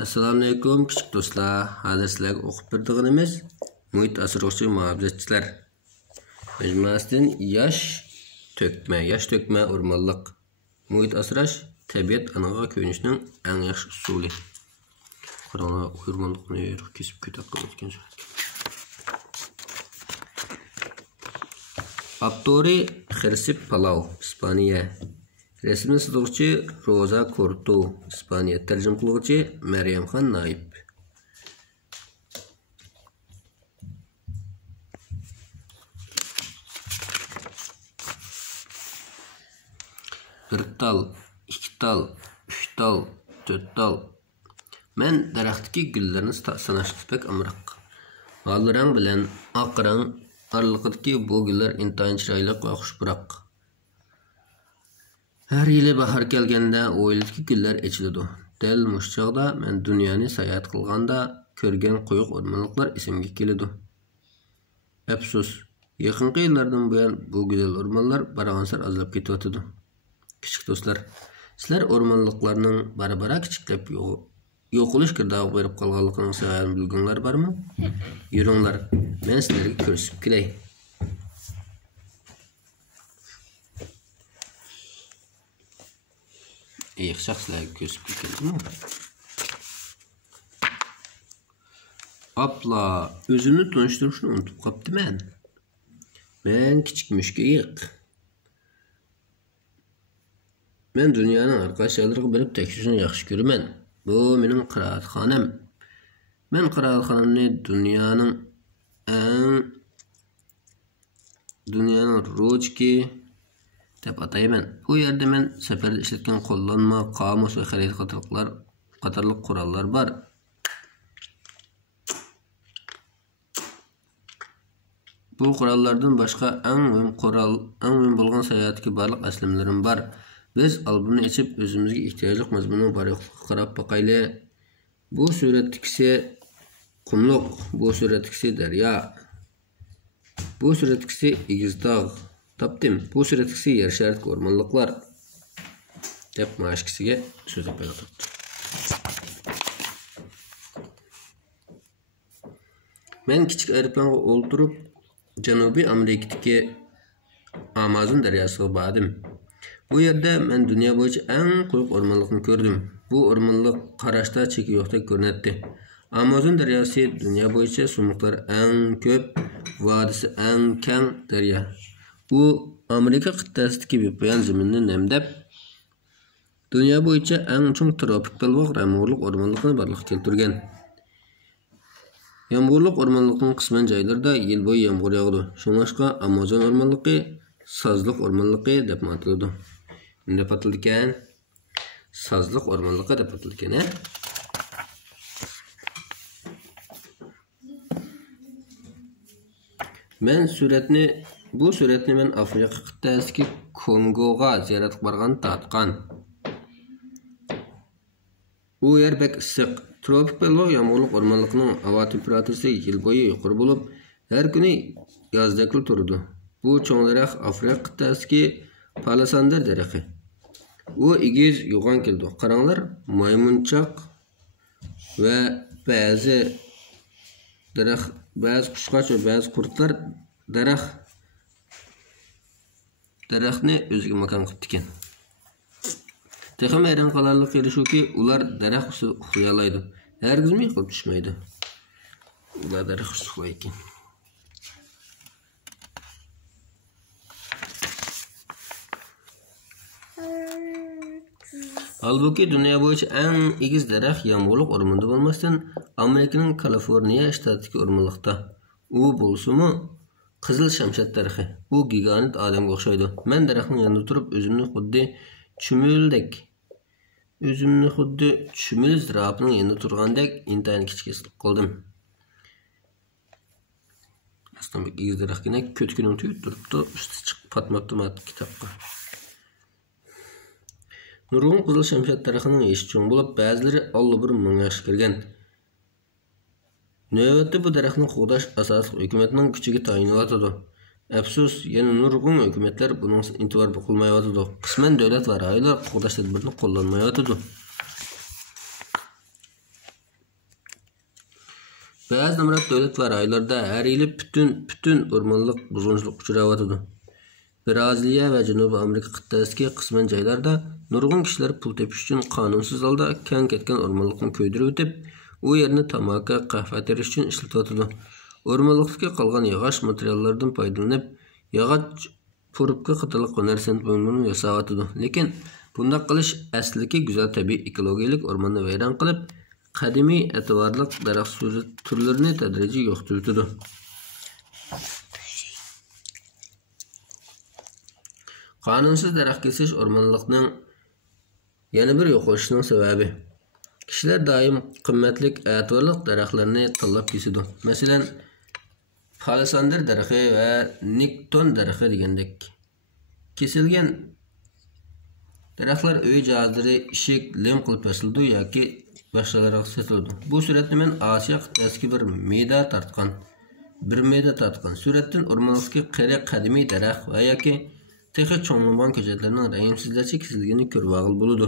Assalamualaikum küçük dostlar. Hozir sizlarga o'qib berdig'imiz muhit asrog'chi muhabbetçiler mecmuasidan yosh to'kma o'rmonliq muhit asrash tabiat anaga ko'nishning eng yaxshi usuli. Qaranglar, o'rmonliqni kesib ketayotgan surat. Avtori Xersip Palau, İspaniya. Resmi sızdıqçı Rosa Corto, İspaniya. Tercüm qılğıcı Meryemxan Naib. Bir tal, iki tal, üç tal, dört tal. Men daraxtdaki güllerini sanashni pek amriq. Al rang bilan oq rang aralig'idagi bu gullar intayin chiroyli va xushbiroq. Her yili bahar kelganda o'yildagi gullar echiladi. Dal mush chog'da men dunyoni sayohat qilganda ko'rgan quyuq o'rmonliqlar esimga keladi. Afsus, yaqinqi yillardan buyon bu go'zal o'rmonlar baransir azlab ketyotidi. Kichik do'stlar, sizlar o'rmonliqlarning bara kichiklab yo'qolish girdog'iga berib qolganligining sababini bilganlar bormi? Yuringlar, men sizlarga ko'rsatib kelay. Yaxshilar ko'rsatib keldimmi? Apla, o'zimni tanishtirishni unutib qoptiman. Men kichik mushkayıq. Men dunyoning har qaysi joylariga borib tekshirishni yaxshi ko'raman. Bu mening qiroatxonam. Men qiroatxonamni dunyoning rojki deb atayman. Bu yerda men safarda ishlatgan qo'llanma, qomus va xarita qatorliq qurollar bor. Bu qurollardan boshqa eng muhim bo'lgan sayohatga bog'liq aslimlarim bor. Biz albomni ichib o'zimizga ehtiyojli mazmunning bor-yo'qligiga qarab boqayli. Bu suratdagisi qumliq, bu suratdagisi daryo. Bu suratdagisi Egizdog'. Topdim. Bu suratdagisi yer sharidagi o'rmonliqlar. Deb mashkisiga so'zib berdi. Men kichik aeroplanga o'ltirib Janubiy Amerikadagi Amazon daryosiga bordim. Bu yerda men dunyo bo'yicha eng quyuq o'rmonliqni ko'rdim. Bu o'rmonliq qarashda cheki yo'qdek ko'rinadi. Amazon daryosi dunyo bo'yicha sumliqlar eng ko'p, vodisi eng keng daryo. Bu Amerika qit'asidagi bepoyon zaminni namdab dunyo bo'yicha eng chong tropik belbog' yomg'irliq o'rmonliqni borliqqa keltirgan. Yomg'irliq o'rmonliqning qisman joylarida yil bo'yi yomg'ir yog'di. Shuningdek, Amazon o'rmonliqi sozliq o'rmonliqi deb ataladi. Unda atalgan sozliq o'rmonliqi deb atalgan. Bu suratni men Afrika qit'asidagi Kongoga ziyoratga borganda tortgan. U yer bek issiq. Tropik belbog' yomg'irliq o'rmonliqning havo temperaturasi yil bo'yi yuqori bo'lib, har kuni yozdek turadi. Bu cho'ng daraxt Afrika qit'asidagi palasandir daraxti. U egiz yo'g'on keldi. Qaranglar, maymunchoq va ba'zi qushqoch va ba'zi qurtlar daraxtni o'ziga makon qilib ekan. Texam hayron qolarlik yeri shuki, ular daraxt ustida uxlayolaydi. Hargizmi yiqilib tushmaydi. Ular daraxt ustida uxlaydi ekan. Halbuki dunyo bo'yicha eng egiz daraxt yomg'irliq o'rmonda bo'lmasdan Amerikaning Kaliforniya shtatidagi o'rmonliqda. U bo'lsa-mu qizil shamshat daraxti. U gigant odamga o'xshaydi. Men daraxtning yonida turib o'zimni xuddi chumul zirabining yanında turgandek intayin kichik his qildim. Aslında bir egiz daraxtgina ko'tkining tuyib turibdi, usti chiqib patmabdi kitobga. Nurg'un qizil shamshat daraxtining yeshi cho'ng bo'lib, ba'zilari allabir ming yoshga kirgan. Navbatda bu daraxtni qo'g'dash asosiy hukumatning kuchiga tayinlanadi. Afsus, yana nurg'un hukumatlar buning e'tibor qilmayotdi. Qisman davlat va rayonlar qo'g'dash tadbirini qo'llanmayotdi. Ba'zi nomrod davlat va rayonlarda har yili butun o'rmonliq buzg'unchilik uchrayotidi. Braziliya va Janubiy Amerika qit'asidagi qisman joylarda nurg'un kishilar pul tepish uchun qonunsiz holda keng ketgan o'rmonliqni ko'ydirib o'tib, u yerni tamaki, qahva terish uchun ishlatadi. O'rmonliqdagi qolgan yog'och materiallardan foydalanib, yog'och purubka qatorliq hunarsan buyumlarni yasayotidi. Lekin bunday qilish asliki go'zal tabiiy ekologik o'rmonni vayron qilib, qadimiy e'tiborliq daraxt turlarini tadrijiy yo'qotadi. Qonunsiz daraxt kesish o'rmonliqning yana bir yo'qolishining sababi. Kishilar doim qimmatli e'tiborli daraxtlarni tanlab kesadi. Masalan, palisander daraxti va nikton daraxti degandek. Kesilgan daraxtlar uy jihozlari, ishik, lem qilib tasıldı yoki boshqalarga sotiladi. Bu suratni men Osiyo qit'asidagi bir meda tortgan. Suratdan o'rmonliqdagi qadimiy daraxt va yoki texi cho'nglangan ko'chatlarning rangimsizlarcha kesilganini ko'rib olib bo'ladi.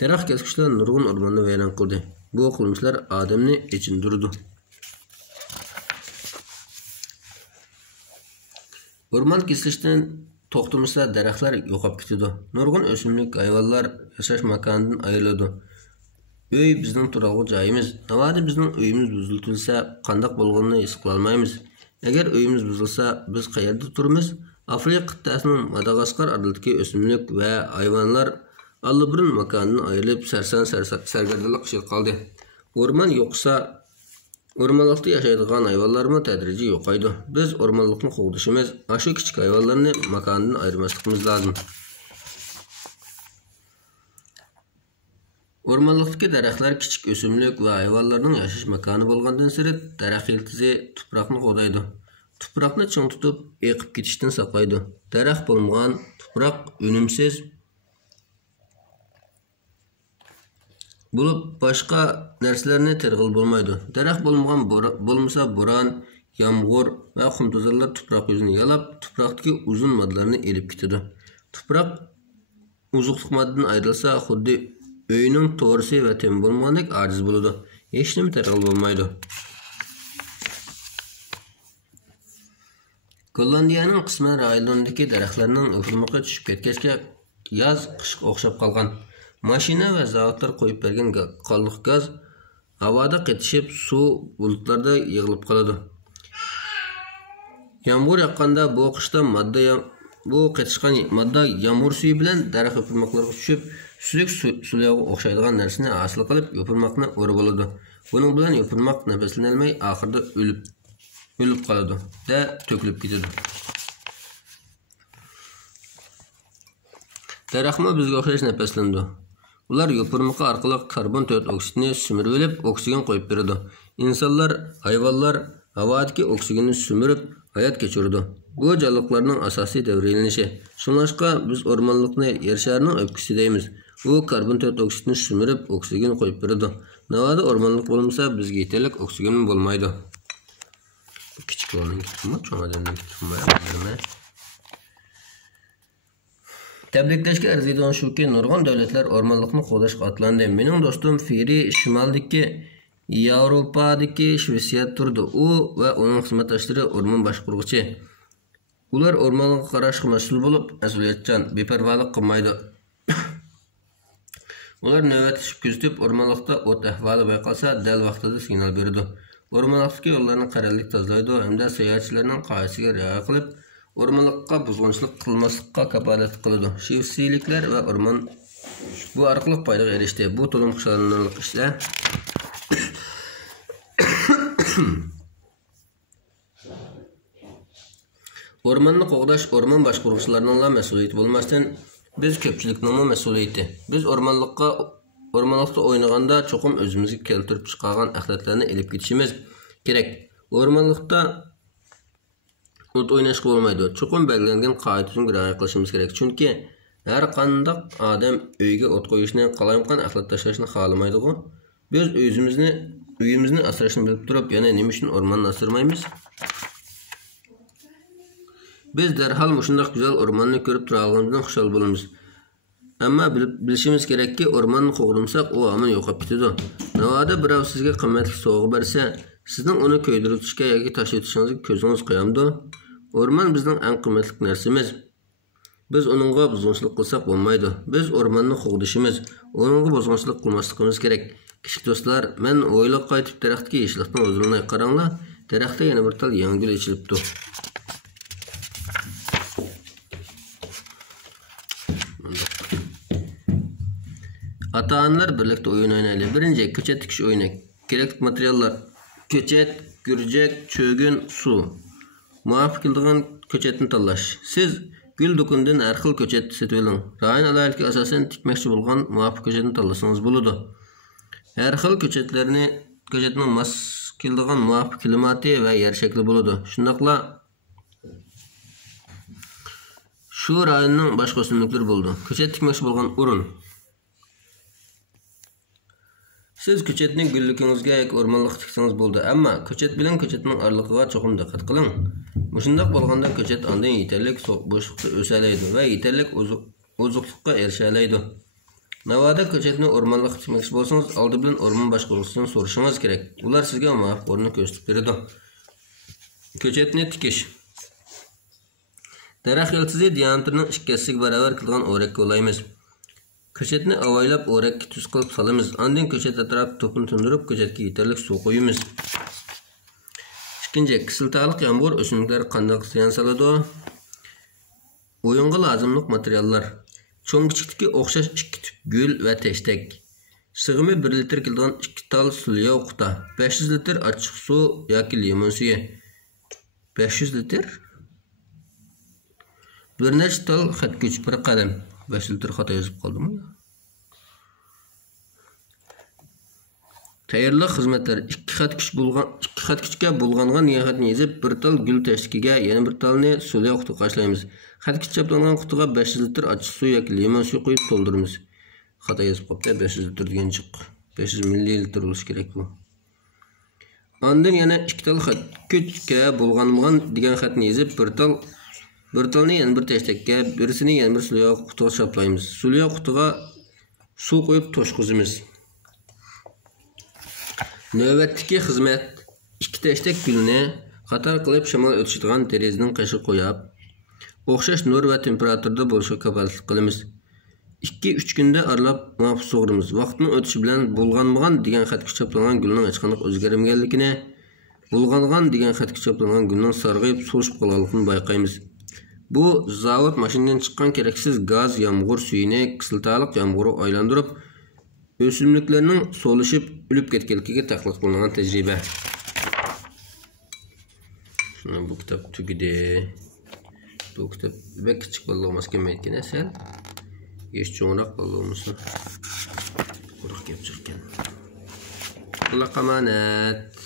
Daraxt kesishlar nurg'un o'rmonni vayron qildi. Bu qilmishlar odamni ichindirdi. O'rmon kesilishdan to'xtamasa daraxtlar yo'qolib ketadi. Nurg'un o'simlik hayvonlar yashash makonidan ayriladi. Uy bizning turadigan joyimiz. Navoda bizning uyimiz buzilsa, qanday bo'lganini his qila olmaymiz. Agar uyimiz buzilsa, biz qayerda turamiz? Afrika qit'asining Madagaskar adidagi o'simlik va hayvonlar allabirun makonidan ayrilib sargardonlik ichida qoldi. O'rmon yo'qsa, o'rmonliqda yashaydigan hayvonlarmi tadrijiy yo'qaydi. Biz o'rmonliqni qo'g'dishimiz, shu kichik hayvonlarni makonidan ayirmasligimiz lozim. O'rmonliqdagi daraxtlar kichik o'simlik va hayvonlarning yashash makoni bo'lgandan siri daraxt yiltizi tuproqni qo'daydi. Tuproqni ching tutib, eqib ketishdan saqlaydi. Daraxt bo'lmagan tuproq unumsiz bo'lib boshqa narsalarni terg'il bo'lmaydi. Daraxt bo'lmasa bo'ron, yomg'ir va xumtozorlar tuproq yuzini yalab, tuproqdagi uzun moddalarni elib ketadi. Tuproq uzuqliq moddadan ayrilsa, xuddi uyning to'risi va tem bo'lmagandek ojiz bo'ladi. Hech nima terg'il bo'lmaydi. Gollandiyaning qisman rayonlarındagi daraxtlarning o'pirmoqqa tushib ketgachga yoz qishga o'xshab qolgan. Mashina va zavodlar qo'yib bergan qonliq gaz havoda qetishib, suv bulutlarda yig'ilib qoladi. Yomg'ir yoqqanda bu qishda qetishgan modda yomg'ir suvi bilan daraxt o'pirmoqlarga tushib, suyuq suvga o'xshaydigan narsani hosil qilib, o'pirmoqni o'rib oladi. Buning bilan o'pirmoq nafaslanolmay oxirida o'lib qoladi va to'kilib ketadi. Daraxtlar bizga o'xshash nafaslandi. Ular o'pirmoq orqali karbon-4 oksidni simirib olib, oksigen qo'yib beradi. Insonlar, hayvonlar havodagi oksigenni simirib hayot kechiradi. Bu jonliqlarning asosiy davriyanishi. Shuningdek, biz o'rmonliqni yer sharining o'pkisi deymiz. U karbon-4 oksidni simirib oksigen qo'yib beradi. Navoda o'rmonliq bo'lmasa, bizga yetarli oksigen bo'lmaydi. Küçük olanın gittim mi? Çoğadanın gittim mi? Tebrikleşke arziydiğin şu ki nurg'un davlatlar o'rmonliqni qo'llashga atlandi. Mening do'stim Firi shimoldagi Yevropadagi Shvetsiya turdi. U va uning xizmatdoshlari o'rmon boshqaruvchi. Ular o'rmonga qarashga mas'ul bo'lib, mas'uliyatchan, beparvolik qilmaydi. Ular navbatishib kuzatib, o'rmonliqda o't ahvoli bayqalsa, dal vaqtida signal beradi. O'rmonliqdagi yo'llarni qarorlik tozalaydi hamda sayohatchilarning qoidasiga rioya qilib, o'rmonliqqa buzg'unchilik qilmaslikka kafolat qiladi. Shvetsiyaliklar va o'rmon bu orqali foydaga erishdi. Bu to'lim xushlanarli ishlar. O'rmonni qo'g'dash o'rmon boshqaruvchilarining mas'uliyati bo'lmasdan, biz ko'pchilikning mas'uliyati. Biz o'rmonliqda o'ynaganda cho'qim o'zimizga keltirib chiqargan axlatlarni elib ketishimiz kerak. O'rmonliqda o't o'ynashga bo'lmaydi. Cho'qim belgilangan qoidaga rioya qilishimiz kerak. Chunki har qanday odam uyga o't qo'yishni, qalayimqon axlat tashlashni xohlamaydi-ku. Biz uyimizni asrashni bilib turib, yana nima uchun o'rmonni asramaymiz? Biz darhol shunday go'zal o'rmonni ko'rib turganimizdan xushal bo'lamiz. Ammo bilishimiz kerakki, o'rmonni qo'g'dimsak, u hamon yo'qolib ketadi. Navoda birov sizga qimmatli sovg'a bersa, Sizning uni ko'ydirishga yoki tashlatishingizga ko'zingiz qo'yamdi? O'rmon bizning eng qimmatli narsamiz. Biz onunğa buzg'unchilik qilsak bo'lmaydi. Biz o'rmonni qo'g'dishimiz, onunğa buzg'unchilik qilmasligimiz kerak. Kichik do'stlar, men o'ylab qaytib daraxtga yeşillikning o'zini qaranglar. Daraxtda yana bir tal yangi gul ochilibdi. Ata-onalar birlikte oyun oynaylı. Birinci köçet tikiş oyunu. Gerekli materiallar: köçet, gürcek, çögün, su. Muvaffaq keldiğin köçetini tanlaş. Siz gül dokundan her xil köçet setip aling. Rayon alaylıkka asasen tikmekçi bo'lgan muvaffaq köçetini tanlasangiz bo'ladi. Her xil köçetning mos keldiğin muvaffaq klimati ve yer şekli bo'ladi. Shundaqla şu rayonning boshqa o'simliklari bo'ldi. Köçet tikmekçi bo'lgan o'rin. Siz köçetning gülligingizga yoki o'rmonliq tiksangiz bo'ldi, ammo köçet bilan köçetning oraligiga cho'qim diqqat qiling. Mushundaq bo'lganda köçet ondan yetarlik bo'shliqda o'salaydi va yetarlik ozuqlikqa erishalaydi. Navoda köçetni o'rmonliq tikmoqchi bo'lsangiz, oldi bilan o'rmon boshqaruvchisidan so'rashingiz kerak. Ular sizga muvofiq o'rinni ko'rsatib beradi. Köçetni tikish. Daraxt yiltizi diametrining 2 barobar qilgan o'rakka olaymiz. Köçetni avaylab o'rakka tuz qilib solamiz. Ondan köçet atrofida to'pini tindirib, köçetga yetarlik suv qo'yamiz. Ikkinchi, kisiltaliq yomg'ir o'simliklar qanday ziyon soladi? O'yinga lozimli materiallar: cho'ng kichikdagi o'xshash 2 tip gul va teshtak. Sig'imi 1 litr keladigan 2 tal suli o'qta, 500 litr ochiq suv yoki limon suvi. 500 litr. Bir necha tal xatkuch bir qadam. 5 litr xato yozib qoldimmi? Tayyorlik xizmatlar: 2 xatkuchga bo'lgangan niyatni yozib, bir tal gul teshtikiga yana bir talni suli o'qta qashlaymiz. Xatkuch chaplangan qutiga 500 litr ochiq suv yoki limon suvi qo'yib to'ldiramiz. Xato yozib qopti, 500 litr degan chiq. 500 millilitr bo'lishi kerak bu. Ondan yana 2 tal xatkuchga bo'lgangan degan xatni yozib, bir talni yana bir teshtakka, birisini yana bir suli qutiga chaplaymiz. Suli qutiga suv qo'yib to'shqizamiz. Növbətdəki xizmət: 2 teshtak gülni qatar qilib shamol o'tishadigan derazaning qashiga qo'yib, o'xshash nur va temperaturada bo'lishiga kafolatlik qilamiz. 2-3 kunda aralab muvofiq sug'uramiz. Vaqtning o'tishi bilan bo'lganmagan degan xatga chaplangan gulning hech qanday o'zgarmaganligini, bo'lgangan degan xatga chaplangan gulning sarg'ayib so'shib qolganligini bayqaymiz. Bu zavod mashinadan chiqqan keraksiz gaz yomg'ir suyini kisiltaliq yomg'irga aylantirib, o'simliklarning so'lishib o'lib ketganligiga taqlid qilingan tajriba. Bu kitap tugidi. Bu kitap ve küçük balığımız kelmaydigan asal. Yosh cho'ngroq balığımızın quruq kelib chiqqan. Alloh qamanat.